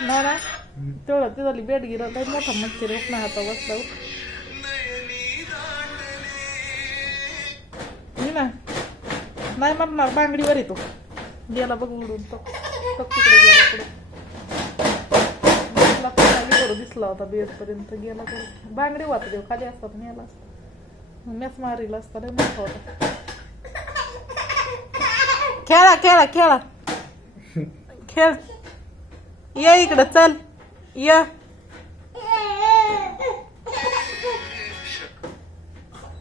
नाही ना तेवढं ते झाली बेड गिरा लय मोठा मच्छर ना हाता बसला मी ना नाही म्हणणार बांगडीवर येतो गेला बघ उडून तो तिकडे गेला पुढे दिसला होता बेड पर्यंत गेला तर बांगडी वाटत देव खाली असतात नेला असता मॅच मारीला असता लय मोठा होता खेळा खेळा खेळा खेळ ये इकडं चल ये